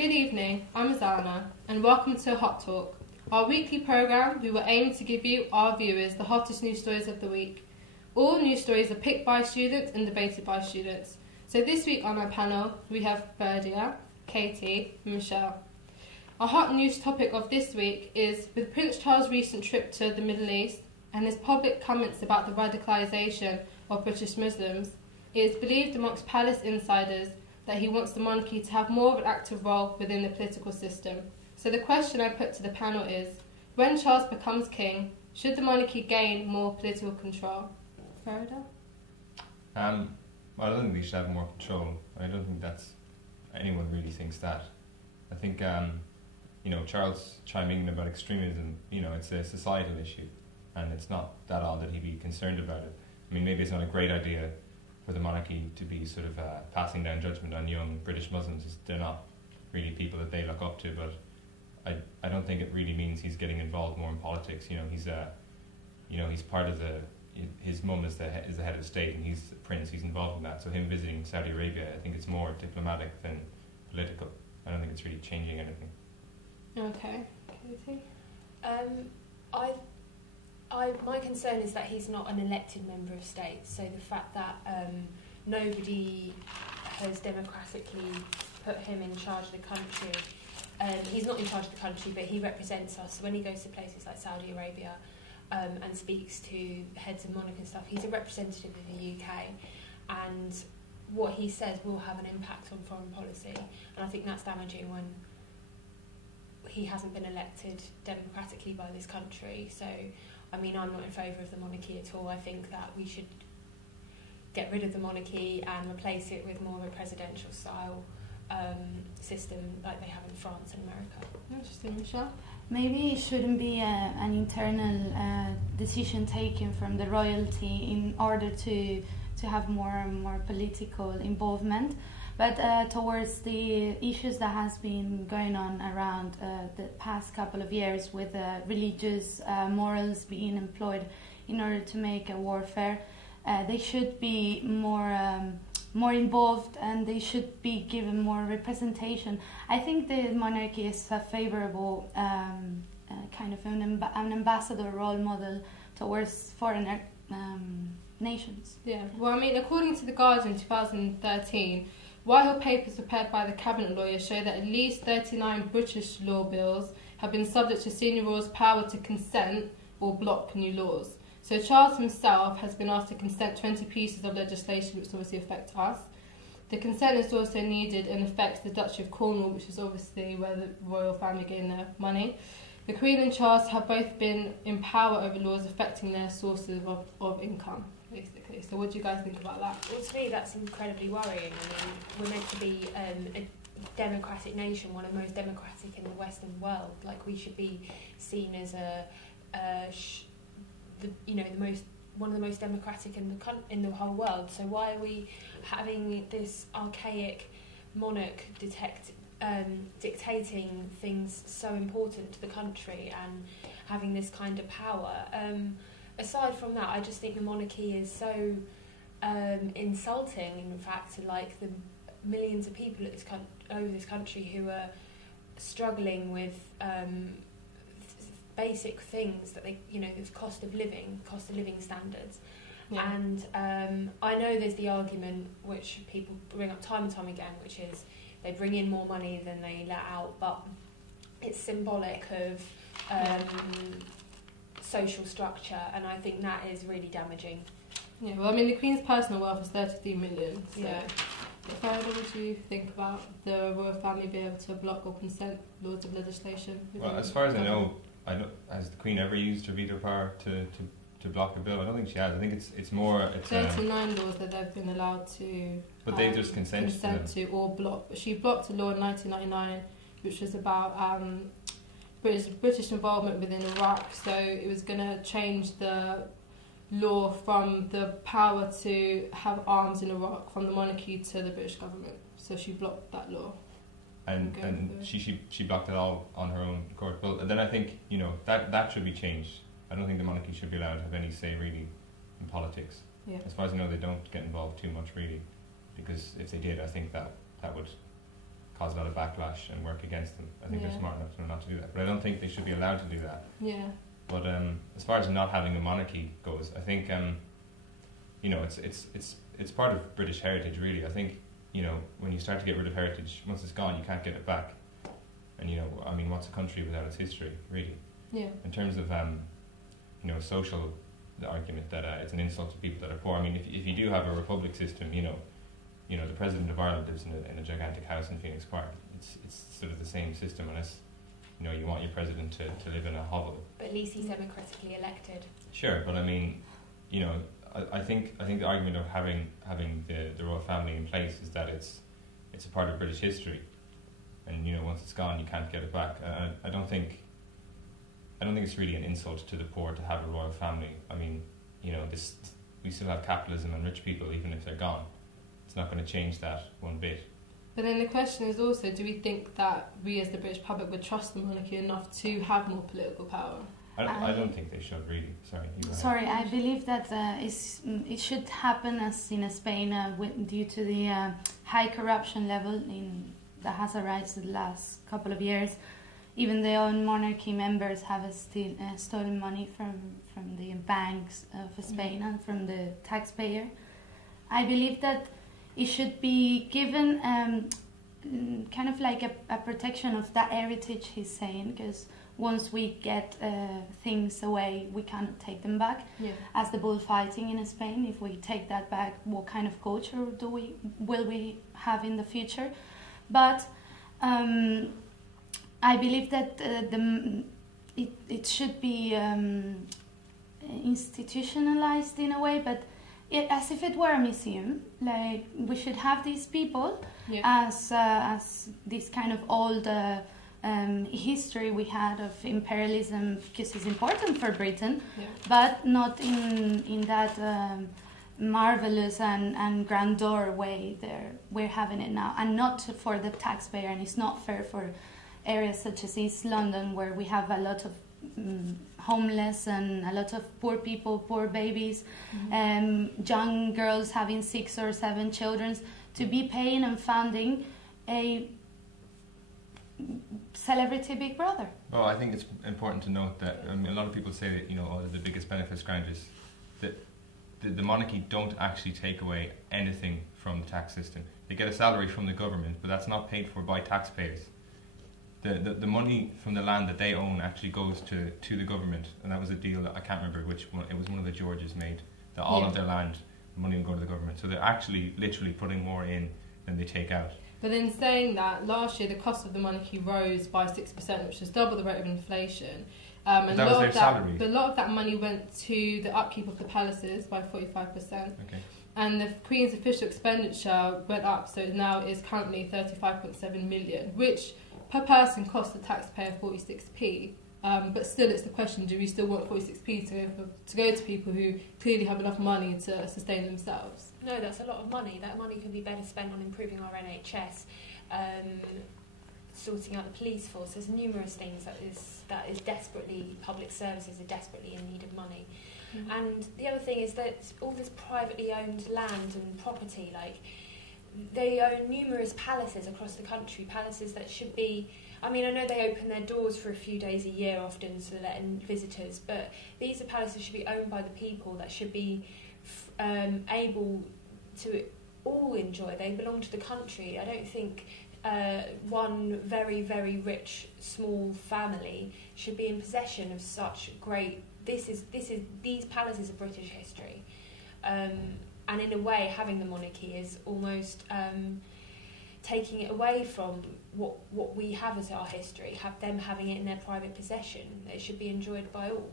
Good evening, I'm Azana, and welcome to Hot Talk. Our weekly programme, we will aim to give you, our viewers, the hottest news stories of the week. All news stories are picked by students and debated by students. So this week on our panel, we have Berdia, Katie, and Michelle. Our hot news topic of this week is, with Prince Charles' recent trip to the Middle East and his public comments about the radicalisation of British Muslims, it is believed amongst palace insiders that he wants the monarchy to have more of an active role within the political system. So the question I put to the panel is, when Charles becomes king, should the monarchy gain more political control? Farida? Well, I don't think they should have more control. I don't think anyone really thinks that. I think, Charles chiming in about extremism, it's a societal issue, and it's not that odd that he'd be concerned about it. I mean, maybe it's not a great idea for the monarchy to be sort of passing down judgment on young British Muslims. They're not really people that they look up to, but I don't think it really means he's getting involved more in politics. He's part of his mum is the head of state, and he's the prince. He's involved in that. So him visiting Saudi Arabia, I think it's more diplomatic than political. I don't think it's really changing anything. Okay, Katie. My concern is that he's not an elected member of state. So the fact that nobody has democratically put him in charge of the country. He's not in charge of the country, but he represents us. So when he goes to places like Saudi Arabia and speaks to heads of monarch and stuff, he's a representative of the UK, and what he says will have an impact on foreign policy. And I think that's damaging when he hasn't been elected democratically by this country. So, I mean, I'm not in favour of the monarchy at all. I think that we should get rid of the monarchy and replace it with more of a presidential style system like they have in France and America. Interesting, Michelle. Maybe it shouldn't be an internal decision taken from the royalty in order to have more and more political involvement, but towards the issues that has been going on around the past couple of years with religious morals being employed in order to make a warfare, they should be more involved, and they should be given more representation. I think the monarchy is a favourable kind of an ambassador role model towards foreign nations. Yeah, well, I mean, according to The Guardian in 2013, Whitehall papers prepared by the cabinet lawyer show that at least 39 British law bills have been subject to senior royals' power to consent or block new laws. So Charles himself has been asked to consent 20 pieces of legislation which obviously affect us. The consent is also needed and affects the Duchy of Cornwall, which is obviously where the royal family gain their money. The Queen and Charles have both been in power over laws affecting their sources of income, basically. So what do you guys think about that? Well, to me, that's incredibly worrying. I mean, we're meant to be a democratic nation, one of the most democratic in the Western world. Like, we should be seen as one of the most democratic in the whole world. So why are we having this archaic monarch dictating things so important to the country and having this kind of power? Aside from that, I just think the monarchy is so insulting, in fact, to like the millions of people over this country who are struggling with basic things that there's cost of living standards. Yeah. And I know there's the argument which people bring up time and time again, which is they bring in more money than they let out, but it's symbolic of social structure, and I think that is really damaging. Yeah, well, I mean, the Queen's personal wealth is 33 million, so yeah. Farida, what do you think about the royal family being able to block or consent laws of legislation? Well, as far as I know, has the Queen ever used her veto power to block a bill? I don't think she has. I think it's more... 39 laws that they've been allowed to... But they just consent to or block. She blocked a law in 1999 which was about British involvement within Iraq, so it was going to change the law from the power to have arms in Iraq from the monarchy to the British government. So she blocked that law. And she blocked it all on her own accord. Well, then I think that should be changed. I don't think the monarchy should be allowed to have any say really in politics. Yeah. As far as I know, they don't get involved too much really, because if they did, I think that would cause a lot of backlash and work against them. I think Yeah. they're smart enough to know not to do that. But I don't think they should be allowed to do that. Yeah. But as far as not having a monarchy goes, I think it's part of British heritage, really. I think when you start to get rid of heritage, once it's gone, you can't get it back. And what's a country without its history, really? Yeah. In terms of social, the argument that it's an insult to people that are poor. I mean, if you do have a republic system, the president of Ireland lives in a gigantic house in Phoenix Park. It's sort of the same system, unless you want your president to live in a hovel. But at least he's democratically elected. Sure, but I mean, I think the argument of having the royal family in place is that it's a part of British history, and once it's gone, you can't get it back. I don't think it's really an insult to the poor to have a royal family. I mean, we still have capitalism and rich people even if they're gone. It's not going to change that one bit. But then the question is also, do we think that we as the British public would trust the monarchy enough to have more political power? I don't think they should, really. Sorry. You go ahead. Sorry, I believe that it should happen as in Spain due to the high corruption level that has arisen the last couple of years. Even the own monarchy members have stolen money from the banks of Spain and from the taxpayer. I believe that it should be given kind of like a protection of that heritage, he's saying, because once we get things away, we cannot take them back. Yeah. As the bullfighting in Spain, if we take that back, what kind of culture will we have in the future? But I believe that it should be institutionalized in a way, but as if it were a museum. Like, we should have these people as this kind of old history we had of imperialism, because it's important for Britain, but not in that marvelous and grandeur way we're having it now, and not for the taxpayer. And it's not fair for areas such as East London, where we have a lot of homeless and a lot of poor people, poor babies, young girls having 6 or 7 children, to be paying and funding a celebrity Big Brother. Well, I think it's important to note that a lot of people say that the biggest benefits grinders, that the monarchy don't actually take away anything from the tax system. They get a salary from the government, but that's not paid for by taxpayers. The money from the land that they own actually goes to the government, and that was a deal that I can't remember which one. It was one of the Georges made, that all of their land, money will go to the government. So they're actually literally putting more in than they take out. But in saying that, last year the cost of the monarchy rose by 6%, which is double the rate of inflation. And that was their salary. But a lot of that money went to the upkeep of the palaces by 45%. Okay. And the Queen's official expenditure went up, so it now is currently 35.7 million, which per person costs the taxpayer 46p. But still, it's the question: do we still want 46p to go to people who clearly have enough money to sustain themselves? No, that's a lot of money. That money could be better spent on improving our NHS, sorting out the police force. There's numerous things that is desperately, public services are desperately in need of money. Mm-hmm. And the other thing is that all this privately owned land and property, like, they own numerous palaces across the country, palaces that should be, I mean, I know they open their doors for a few days a year often to let in visitors, but these are palaces should be owned by the people, that should be able to all enjoy. They belong to the country. I don't think one very, very rich small family should be in possession of such great. These palaces are British history, and in a way, having the monarchy is almost taking it away from what we have as our history. Have them having it in their private possession. It should be enjoyed by all.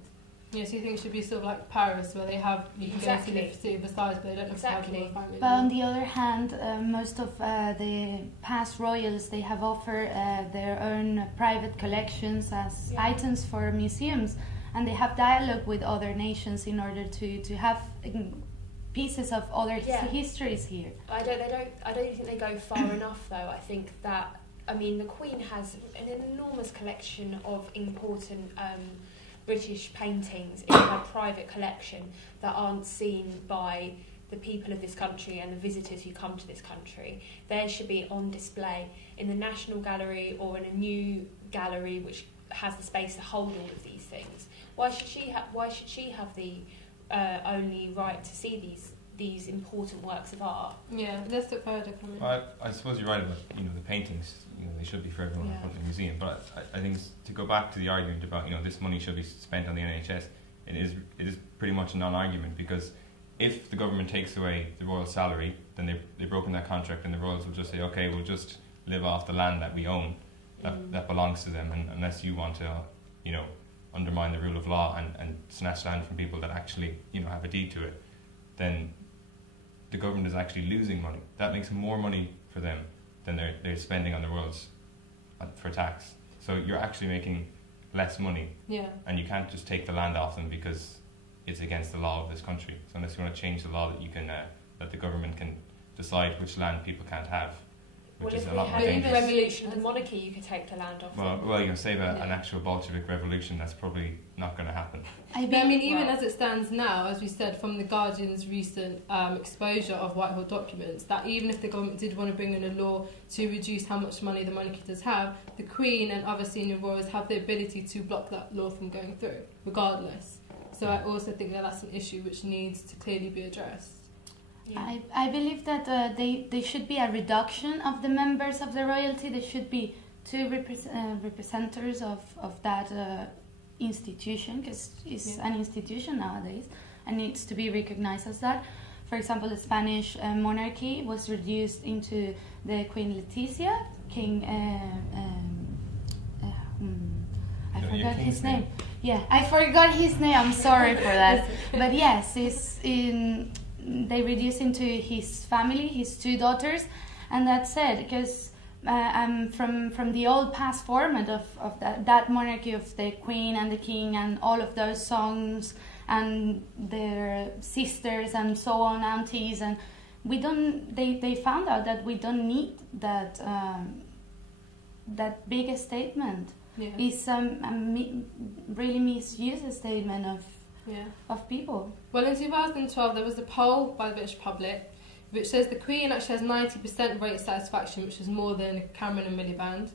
Yes, you think it should be sort of like Paris, where they have, you can go to the city of Versailles, but they don't necessarily have a family. But on the other hand, most of the past royals, they have offered their own private collections as items for museums, and they have dialogue with other nations in order to have pieces of other histories here. I don't think they go far enough, though. I think that, I mean, the Queen has an enormous collection of important British paintings in her private collection that aren't seen by the people of this country and the visitors who come to this country. They should be on display in the National Gallery or in a new gallery which has the space to hold all of these things. Why should she have the only right to see these important works of art? Yeah, let's look further from it. Well, I suppose you're right about the paintings. They should be for everyone to put in the museum. But I think to go back to the argument about this money should be spent on the NHS, it is pretty much a non-argument, because if the government takes away the royal salary, then they've broken that contract, and the royals will just say, okay, we'll just live off the land that we own, that belongs to them, and unless you want to undermine the rule of law and snatch land from people that actually have a deed to it, then the government is actually losing money. That makes more money for them than they're spending on the royals for tax. So you're actually making less money, and you can't just take the land off them because it's against the law of this country. So unless you want to change the law that you can that the government can decide which land people can't have, which is a lot more dangerous. Well, if we had a revolution of the monarchy, you could take the land off them. Well, save an actual Bolshevik revolution, that's probably not going to happen. Even as it stands now, as we said, from the Guardian's recent exposure of Whitehall documents, that even if the government did want to bring in a law to reduce how much money the monarchy does have, the Queen and other senior royals have the ability to block that law from going through, regardless. So I also think that that's an issue which needs to clearly be addressed. Yeah. I believe that there should be a reduction of the members of the royalty. There should be two representatives of that institution, because it's an institution nowadays and needs to be recognized as that. For example, the Spanish monarchy was reduced into the Queen Letizia, King... I forgot his name. Yeah, I forgot his name. I'm sorry for that. But yes, they reduced into his family, his two daughters, and that's it. Because from the old past format of that monarchy of the Queen and the King and all of those songs and their sisters and so on, aunties, and we don't. They found out that we don't need that big statement. Yeah. It's really misused statement of people. Well, in 2012, there was a poll by the British public which says the Queen actually has 90% rate satisfaction, which is more than Cameron and Miliband.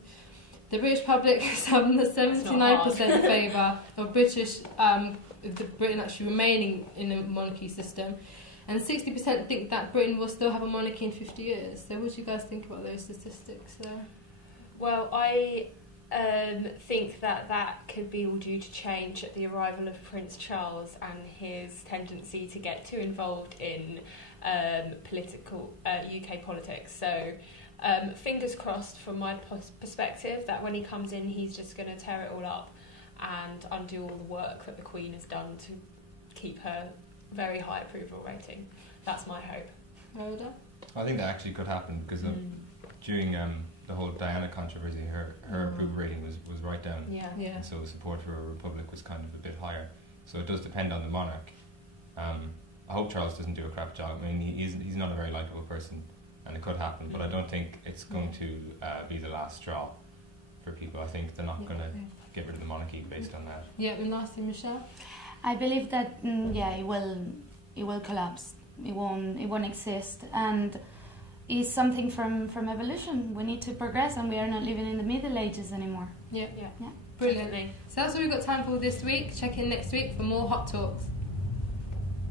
The British public is having the 79% in favour of Britain actually remaining in a monarchy system, and 60% think that Britain will still have a monarchy in 50 years. So what do you guys think about those statistics there? Well, I think that could be all due to change at the arrival of Prince Charles and his tendency to get too involved in political UK politics. So fingers crossed from my perspective that when he comes in, he's just going to tear it all up and undo all the work that the Queen has done to keep her very high approval rating. That's my hope. Rhoda? I think that actually could happen, because during the whole Diana controversy, her approval rating was right down. Yeah. And so support for a republic was kind of a bit higher. So it does depend on the monarch. I hope Charles doesn't do a crap job. I mean, he's not a very likeable person, and it could happen, but I don't think it's going to be the last straw for people. I think they're not going to get rid of the monarchy based on that. Yeah, and lastly, Michelle? I believe that it will collapse. It won't exist, and it's something from evolution. We need to progress, and we are not living in the Middle Ages anymore. Yeah. Brilliant. So that's all we've got time for this week. Check in next week for more Hot Talks.